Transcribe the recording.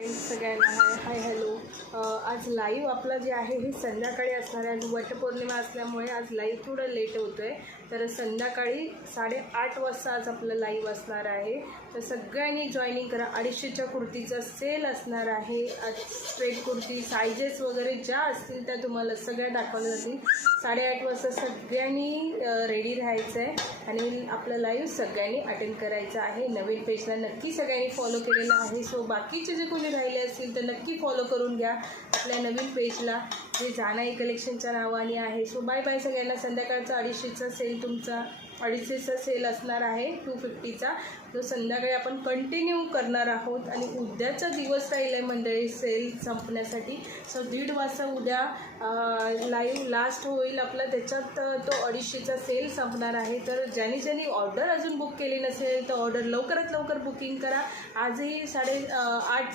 सगळ्यांना hi hello. आज live आपलं जे आहे हे संध्याकाळी असणार आहे. आज वटपौर्णिमा असल्यामुळे आज लाईव्ह थोडं लेट होतं आहे. तर संध्याकाळी 8:30 वाजता आज आपलं लाईव्ह असणार आहे. तर सगळ्यांनी जॉईनिंग करा. 250च्या कुर्तीचा सेल असणार आहे. आज स्ट्रेट कुर्ती सायझेस वगैरे ज्या असतील त्या तुम्हाला सगळ्या दाखवल्या जातील. 8:30 वाजता सगळ्यांनी रेडी राहायचं आहे आणि आपलं लाईव्ह सगळ्यांनी अटेंड करायचं आहे. नवीन पेजला नक्की सगळ्यांनी फॉलो केलेलं आहे. सो बाकीचे जे कोणी राहिले असतील तर नक्की फॉलो करून घ्या आपल्या नवीन पेजला, जे जानाई कलेक्शनच्या नावाने आहे. सो बाय बाय सगळ्यांना. संध्याकाळचा 250चा सेल, तुमचा 250चा सेल असणार आहे 250चा, जो संध्याकाळी आपण कंटिन्यू करणार आहोत. आणि उद्याचा दिवस राहील आहे मंडळी सेल संपण्यासाठी. सो 1:30 वाजता उद्या लाईव्ह लास्ट होईल आपला, त्याच्यात तो 250चा सेल संपणार आहे. तर ज्यांनी ऑर्डर अजून बुक केली नसेल तर ऑर्डर लवकरात लवकर बुकिंग करा. आजही 8:30